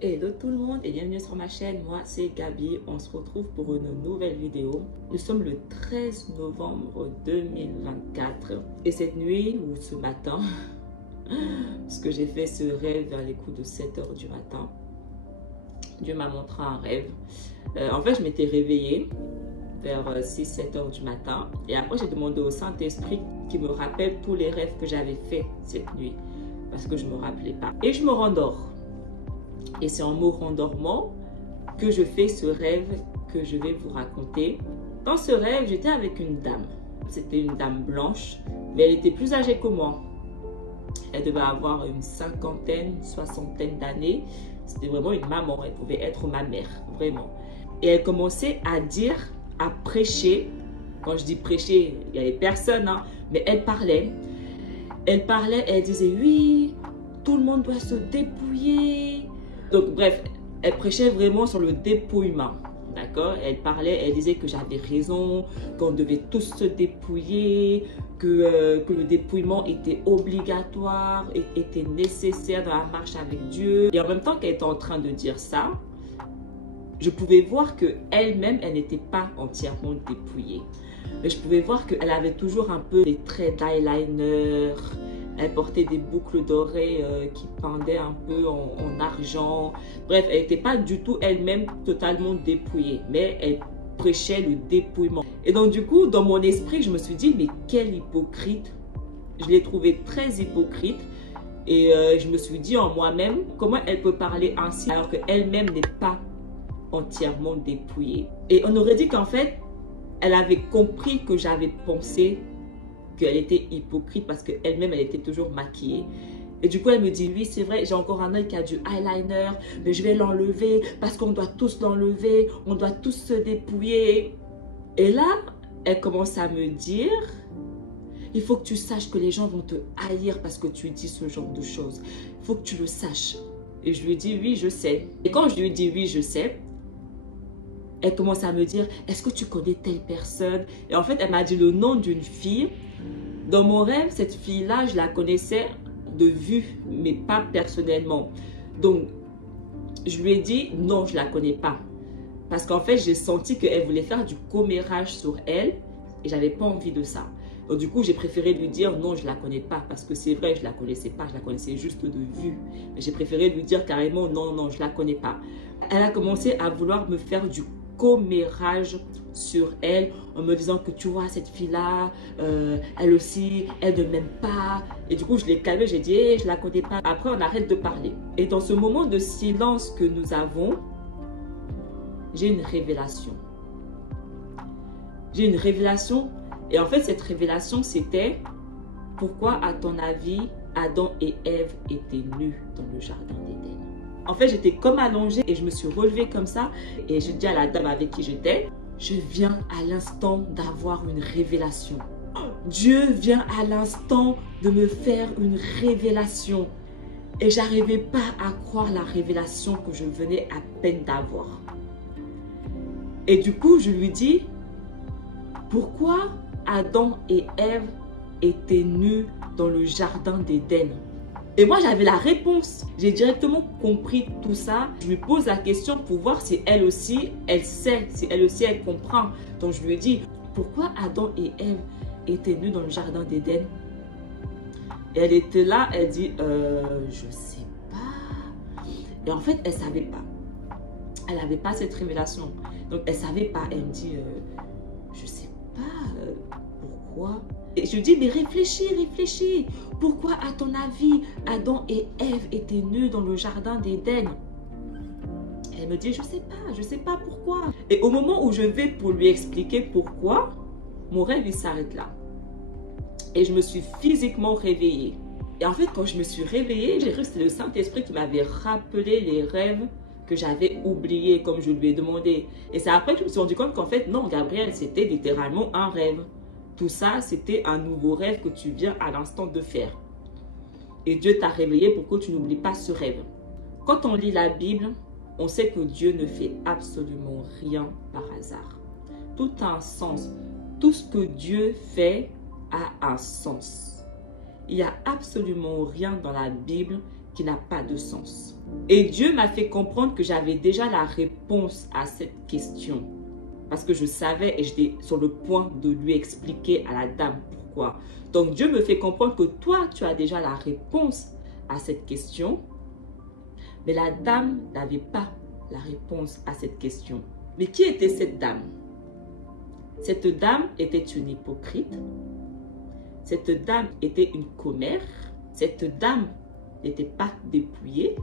Hello tout le monde et bienvenue sur ma chaîne, moi c'est Gaby, on se retrouve pour une nouvelle vidéo. Nous sommes le 13 novembre 2024 et cette nuit ou ce matin, parce que j'ai fait ce rêve vers les coups de 7 h du matin, Dieu m'a montré un rêve. En fait je m'étais réveillée vers 6-7 h du matin et après j'ai demandé au Saint-Esprit qui me rappelle tous les rêves que j'avais fait cette nuit parce que je ne me rappelais pas et je me rendors. Et c'est en me rendormant que je fais ce rêve que je vais vous raconter. Dans ce rêve, j'étais avec une dame. C'était une dame blanche, mais elle était plus âgée que moi. Elle devait avoir une cinquantaine, soixantaine d'années. C'était vraiment une maman, elle pouvait être ma mère, vraiment. Et elle commençait à dire, à prêcher. Quand je dis prêcher, il n'y avait personne, hein, mais elle parlait. Elle disait oui, tout le monde doit se dépouiller. Donc bref, elle prêchait vraiment sur le dépouillement, d'accord? Elle parlait, elle disait que j'avais raison, qu'on devait tous se dépouiller, que le dépouillement était obligatoire, était nécessaire dans la marche avec Dieu. Et en même temps qu'elle était en train de dire ça, je pouvais voir qu'elle-même, elle n'était pas entièrement dépouillée. Mais je pouvais voir qu'elle avait toujours un peu des traits d'eyeliner. Elle portait des boucles d'oreilles qui pendaient un peu en argent. Bref, elle n'était pas du tout elle-même totalement dépouillée. Mais elle prêchait le dépouillement. Et donc du coup, dans mon esprit, je me suis dit, mais quelle hypocrite. Je l'ai trouvée très hypocrite. Et je me suis dit en moi-même, comment elle peut parler ainsi alors qu'elle-même n'est pas entièrement dépouillée. Et on aurait dit qu'en fait, elle avait compris que j'avais pensé qu'elle était hypocrite parce qu'elle-même, elle était toujours maquillée. Et du coup, elle me dit, oui, c'est vrai, j'ai encore un œil qui a du eyeliner, mais je vais l'enlever parce qu'on doit tous l'enlever, on doit tous se dépouiller. Et là, elle commence à me dire, il faut que tu saches que les gens vont te haïr parce que tu dis ce genre de choses. Il faut que tu le saches. Et je lui dis, oui, je sais. Et quand je lui dis, oui, je sais, elle commence à me dire, est-ce que tu connais telle personne? Et en fait, elle m'a dit le nom d'une fille. Dans mon rêve, cette fille-là, je la connaissais de vue, mais pas personnellement. Donc, je lui ai dit, non, je ne la connais pas. Parce qu'en fait, j'ai senti qu'elle voulait faire du commérage sur elle et je n'avais pas envie de ça. Donc, du coup, j'ai préféré lui dire, non, je ne la connais pas. Parce que c'est vrai, je ne la connaissais pas, je la connaissais juste de vue. Mais j'ai préféré lui dire carrément, non, non, je ne la connais pas. Elle a commencé à vouloir me faire du commérage sur elle en me disant que tu vois cette fille là elle aussi elle ne m'aime pas. Et du coup je l'ai calmée, j'ai dit hey, je la connais pas. Après on arrête de parler et dans ce moment de silence que nous avons, j'ai une révélation. J'ai une révélation et en fait cette révélation c'était pourquoi à ton avis Adam et Ève étaient nus dans le jardin d'Éden. En fait, j'étais comme allongée et je me suis relevée comme ça. Et je dis à la dame avec qui j'étais, je viens à l'instant d'avoir une révélation. Dieu vient à l'instant de me faire une révélation. Et j'arrivais pas à croire la révélation que je venais à peine d'avoir. Et du coup, je lui dis, pourquoi Adam et Ève étaient nus dans le jardin d'Éden? Et moi, j'avais la réponse. J'ai directement compris tout ça. Je lui pose la question pour voir si elle aussi, elle sait, si elle aussi, elle comprend. Donc, je lui ai dit, pourquoi Adam et Ève étaient nus dans le jardin d'Éden? Et elle était là, elle dit, je sais pas. Et en fait, elle savait pas. Elle n'avait pas cette révélation. Donc, elle savait pas. Elle me dit, je sais pas, pourquoi? Et je lui dis, mais réfléchis, réfléchis. Pourquoi, à ton avis, Adam et Ève étaient nus dans le jardin d'Éden? Elle me dit, je sais pas pourquoi. Et au moment où je vais pour lui expliquer pourquoi, mon rêve, il s'arrête là. Et je me suis physiquement réveillée. Et en fait, quand je me suis réveillée, j'ai cru que c'était le Saint-Esprit qui m'avait rappelé les rêves que j'avais oubliés, comme je lui ai demandé. Et c'est après que je me suis rendu compte qu'en fait, non, Gabriel, c'était littéralement un rêve. Tout ça, c'était un nouveau rêve que tu viens à l'instant de faire. Et Dieu t'a réveillé pour que tu n'oublies pas ce rêve. Quand on lit la Bible, on sait que Dieu ne fait absolument rien par hasard. Tout a un sens. Tout ce que Dieu fait a un sens. Il n'y a absolument rien dans la Bible qui n'a pas de sens. Et Dieu m'a fait comprendre que j'avais déjà la réponse à cette question. Parce que je savais et j'étais sur le point de lui expliquer à la dame pourquoi. Donc Dieu me fait comprendre que toi, tu as déjà la réponse à cette question. Mais la dame n'avait pas la réponse à cette question. Mais qui était cette dame? Cette dame était une hypocrite. Cette dame était une commère. Cette dame n'était pas dépouillée.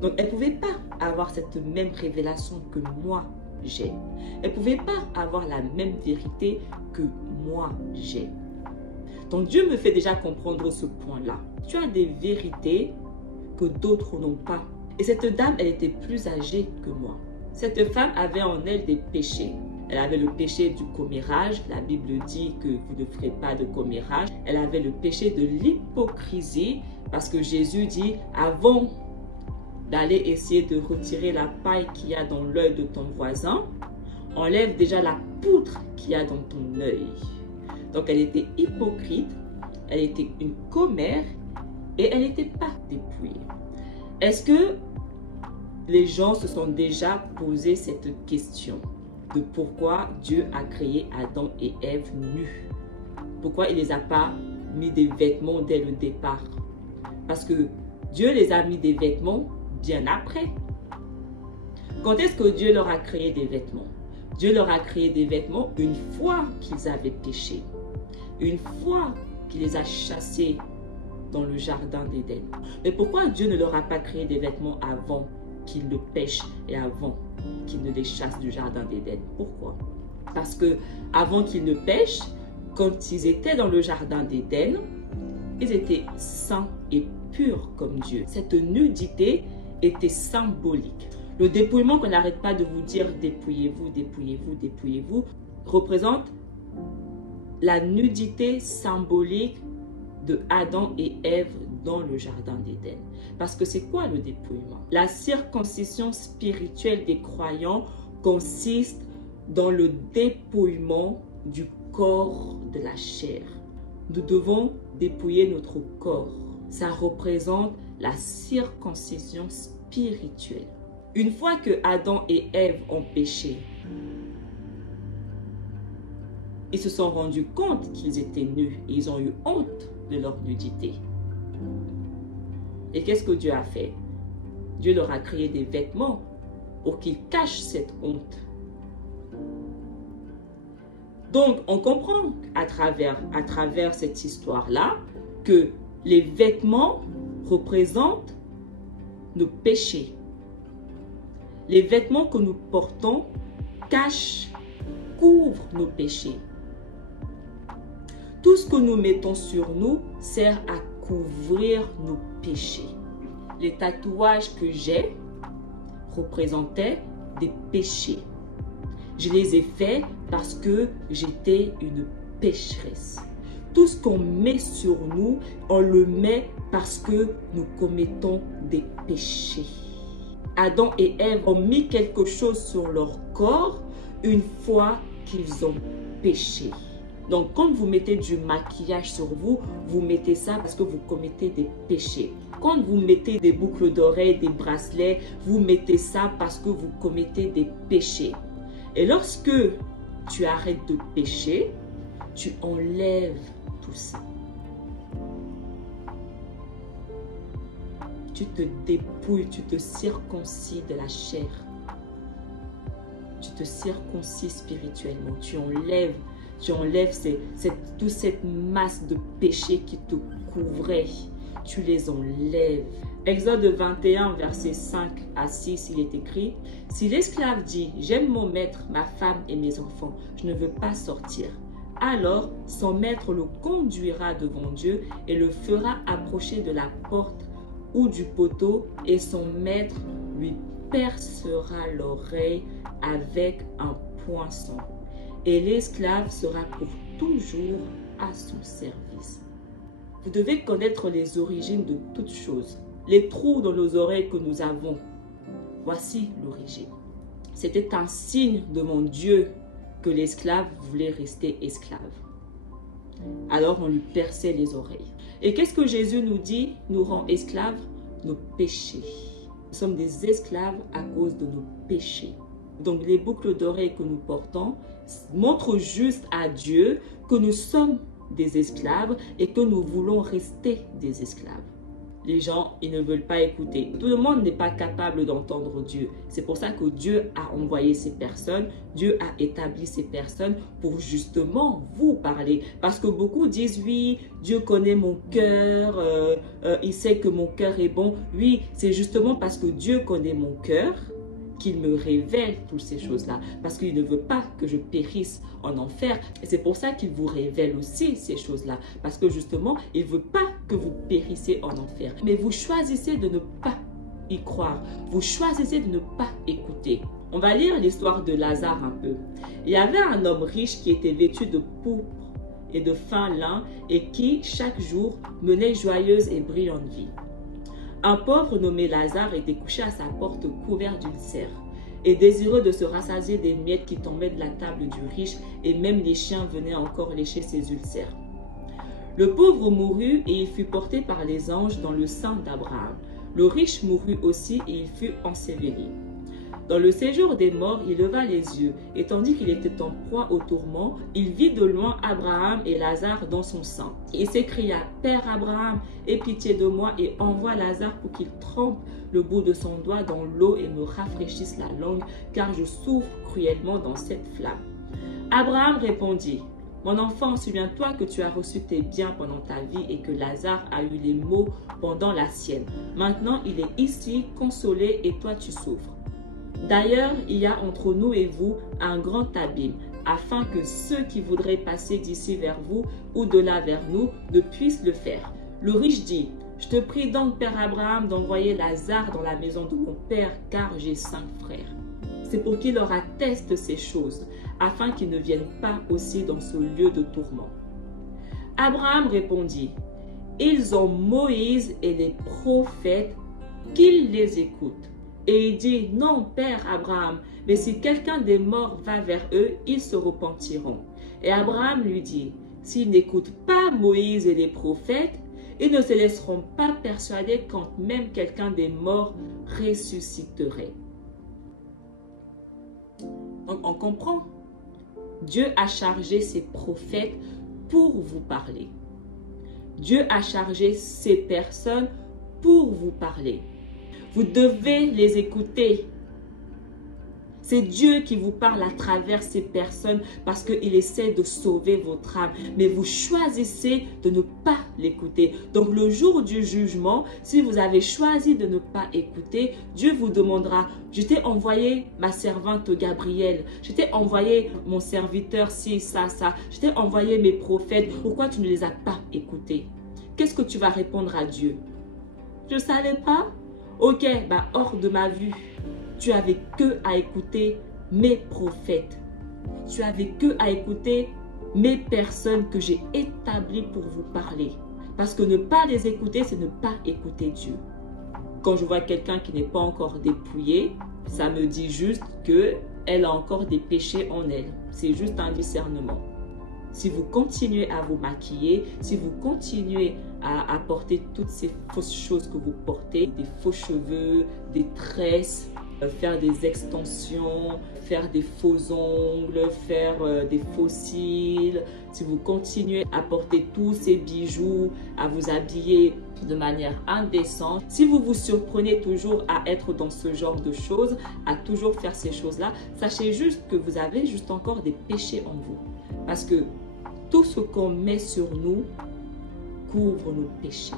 Donc, elle ne pouvait pas avoir cette même révélation que moi j'ai. Elle ne pouvait pas avoir la même vérité que moi j'ai. Donc, Dieu me fait déjà comprendre ce point-là. Tu as des vérités que d'autres n'ont pas. Et cette dame, elle était plus âgée que moi. Cette femme avait en elle des péchés. Elle avait le péché du commérage. La Bible dit que vous ne ferez pas de commérage. Elle avait le péché de l'hypocrisie. Parce que Jésus dit, avant d'aller essayer de retirer la paille qu'il y a dans l'œil de ton voisin, enlève déjà la poutre qu'il y a dans ton œil. Donc elle était hypocrite, elle était une commère et elle n'était pas dépouillée. Est-ce que les gens se sont déjà posé cette question de pourquoi Dieu a créé Adam et Ève nus? Pourquoi il ne les a pas mis des vêtements dès le départ? Parce que Dieu les a mis des vêtements bien après. Quand est-ce que Dieu leur a créé des vêtements? Dieu leur a créé des vêtements une fois qu'ils avaient péché. Une fois qu'il les a chassés dans le jardin d'Éden. Mais pourquoi Dieu ne leur a pas créé des vêtements avant qu'ils ne pêchent et avant qu'ils ne les chassent du jardin d'Éden? Pourquoi? Parce que avant qu'ils ne pêchent, quand ils étaient dans le jardin d'Éden, ils étaient saints et purs comme Dieu. Cette nudité était symbolique. Le dépouillement qu'on n'arrête pas de vous dire dépouillez-vous, dépouillez-vous, dépouillez-vous, représente la nudité symbolique de Adam et Ève dans le jardin d'Éden. Parce que c'est quoi le dépouillement? La circoncision spirituelle des croyants consiste dans le dépouillement du corps de la chair. Nous devons dépouiller notre corps. Ça représente la circoncision spirituelle. Une fois que Adam et Ève ont péché, ils se sont rendus compte qu'ils étaient nus et ils ont eu honte de leur nudité. Et qu'est-ce que Dieu a fait? Dieu leur a créé des vêtements pour qu'ils cachent cette honte. Donc, on comprend à travers cette histoire-là que les vêtements représentent nos péchés. Les vêtements que nous portons cachent, couvrent nos péchés. Tout ce que nous mettons sur nous sert à couvrir nos péchés. Les tatouages que j'ai représentaient des péchés. Je les ai faits parce que j'étais une pécheresse. Tout ce qu'on met sur nous, on le met parce que nous commettons des péchés. Adam et Ève ont mis quelque chose sur leur corps une fois qu'ils ont péché. Donc, quand vous mettez du maquillage sur vous, vous mettez ça parce que vous commettez des péchés. Quand vous mettez des boucles d'oreilles, des bracelets, vous mettez ça parce que vous commettez des péchés. Et lorsque tu arrêtes de pécher, tu enlèves tout ça. Tu te dépouilles, tu te circoncis de la chair. Tu te circoncis spirituellement. Tu enlèves toute cette masse de péchés qui te couvrait. Tu les enlèves. Exode 21, versets 5 à 6, il est écrit: si l'esclave dit « J'aime mon maître, ma femme et mes enfants, je ne veux pas sortir », alors son maître le conduira devant Dieu et le fera approcher de la porte ou du poteau, et son maître lui percera l'oreille avec un poinçon. Et l'esclave sera pour toujours à son service. Vous devez connaître les origines de toutes choses. Les trous dans nos oreilles que nous avons voici l'origine. C'était un signe de mon Dieu que l'esclave voulait rester esclave. Alors on lui perçait les oreilles. Et qu'est-ce que Jésus nous dit, nous rend esclaves? Nos péchés. Nous sommes des esclaves à cause de nos péchés. Donc les boucles d'oreilles que nous portons montrent juste à Dieu que nous sommes des esclaves et que nous voulons rester des esclaves. Les gens, ils ne veulent pas écouter. Tout le monde n'est pas capable d'entendre Dieu. C'est pour ça que Dieu a envoyé ces personnes, Dieu a établi ces personnes pour justement vous parler. Parce que beaucoup disent, oui, Dieu connaît mon cœur, il sait que mon cœur est bon. Oui, c'est justement parce que Dieu connaît mon cœur qu'il me révèle toutes ces choses-là. Parce qu'il ne veut pas que je périsse en enfer. Et c'est pour ça qu'il vous révèle aussi ces choses-là. Parce que justement, il ne veut pas que vous périssiez en enfer. Mais vous choisissez de ne pas y croire. Vous choisissez de ne pas écouter. On va lire l'histoire de Lazare un peu. Il y avait un homme riche qui était vêtu de pourpre et de fin lin et qui, chaque jour, menait joyeuse et brillante vie. Un pauvre nommé Lazare était couché à sa porte couvert d'ulcères et désireux de se rassasier des miettes qui tombaient de la table du riche, et même les chiens venaient encore lécher ses ulcères. Le pauvre mourut et il fut porté par les anges dans le sein d'Abraham. Le riche mourut aussi et il fut enseveli. Dans le séjour des morts, il leva les yeux, et tandis qu'il était en proie au tourment, il vit de loin Abraham et Lazare dans son sein. Il s'écria, « Père Abraham, aie pitié de moi et envoie Lazare pour qu'il trempe le bout de son doigt dans l'eau et me rafraîchisse la langue, car je souffre cruellement dans cette flamme. » Abraham répondit, « Mon enfant, souviens-toi que tu as reçu tes biens pendant ta vie et que Lazare a eu les maux pendant la sienne. Maintenant, il est ici, consolé, et toi tu souffres. D'ailleurs, il y a entre nous et vous un grand abîme, afin que ceux qui voudraient passer d'ici vers vous ou de là vers nous ne puissent le faire. » Le riche dit, « Je te prie donc, Père Abraham, d'envoyer Lazare dans la maison de mon père, car j'ai 5 frères. C'est pour qu'il leur atteste ces choses, afin qu'ils ne viennent pas aussi dans ce lieu de tourment. » Abraham répondit, « Ils ont Moïse et les prophètes, qu'ils les écoutent. » Et il dit, « Non, Père Abraham, mais si quelqu'un des morts va vers eux, ils se repentiront. » Et Abraham lui dit, « S'ils n'écoutent pas Moïse et les prophètes, ils ne se laisseront pas persuader quand même quelqu'un des morts ressusciterait. » Donc on comprend. Dieu a chargé ses prophètes pour vous parler. Dieu a chargé ces personnes pour vous parler. Vous devez les écouter. C'est Dieu qui vous parle à travers ces personnes parce qu'il essaie de sauver votre âme. Mais vous choisissez de ne pas l'écouter. Donc le jour du jugement, si vous avez choisi de ne pas écouter, Dieu vous demandera, « Je t'ai envoyé ma servante Gabrielle. Je t'ai envoyé mon serviteur ci, ça, ça. Je t'ai envoyé mes prophètes. Pourquoi tu ne les as pas écoutés? » Qu'est-ce que tu vas répondre à Dieu? « Je ne savais pas. Ok, bah hors de ma vue. Tu avais que à écouter mes prophètes. Tu avais que à écouter mes personnes que j'ai établies pour vous parler. Parce que ne pas les écouter, c'est ne pas écouter Dieu. Quand je vois quelqu'un qui n'est pas encore dépouillé, ça me dit juste qu'elle a encore des péchés en elle. C'est juste un discernement. Si vous continuez à vous maquiller, si vous continuez à porter toutes ces fausses choses que vous portez, des faux cheveux, des tresses, faire des extensions, faire des faux ongles, faire des faux cils, si vous continuez à porter tous ces bijoux, à vous habiller de manière indécente, si vous vous surprenez toujours à être dans ce genre de choses, à toujours faire ces choses-là, sachez juste que vous avez juste encore des péchés en vous. Parce que tout ce qu'on met sur nous couvre nos péchés.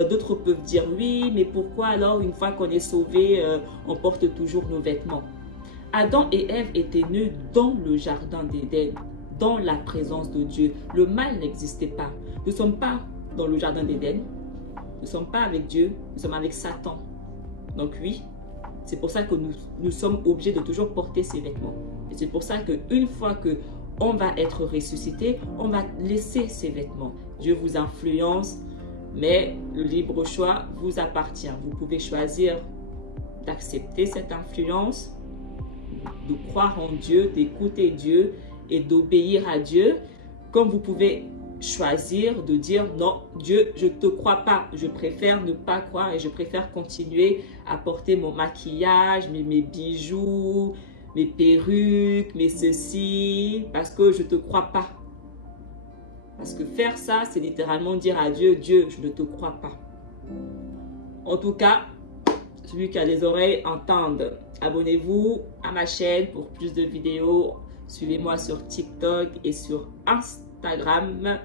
D'autres peuvent dire, oui, mais pourquoi alors une fois qu'on est sauvé, on porte toujours nos vêtements? Adam et Ève étaient nus dans le jardin d'Éden, dans la présence de Dieu. Le mal n'existait pas. Nous ne sommes pas dans le jardin d'Éden. Nous ne sommes pas avec Dieu, nous sommes avec Satan. Donc oui, c'est pour ça que nous sommes obligés de toujours porter ces vêtements. Et c'est pour ça qu'une fois qu'on va être ressuscité, on va laisser ces vêtements. Dieu vous influence, mais le libre choix vous appartient. Vous pouvez choisir d'accepter cette influence, de croire en Dieu, d'écouter Dieu et d'obéir à Dieu, comme vous pouvez choisir de dire non, Dieu, je ne te crois pas, je préfère ne pas croire et je préfère continuer à porter mon maquillage, mes bijoux, mes perruques, mes ceci, parce que je ne te crois pas. Parce que faire ça, c'est littéralement dire à Dieu, Dieu, je ne te crois pas. En tout cas, celui qui a des oreilles entende. Abonnez-vous à ma chaîne pour plus de vidéos. Suivez-moi sur TikTok et sur Instagram.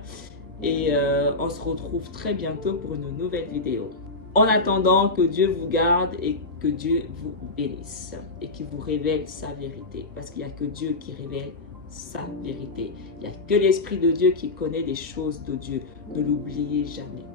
Et on se retrouve très bientôt pour une nouvelle vidéo. En attendant, que Dieu vous garde et que Dieu vous bénisse. Et qu'il vous révèle sa vérité. Parce qu'il n'y a que Dieu qui révèle sa vérité. Il n'y a que l'Esprit de Dieu qui connaît les choses de Dieu. Ne l'oubliez jamais.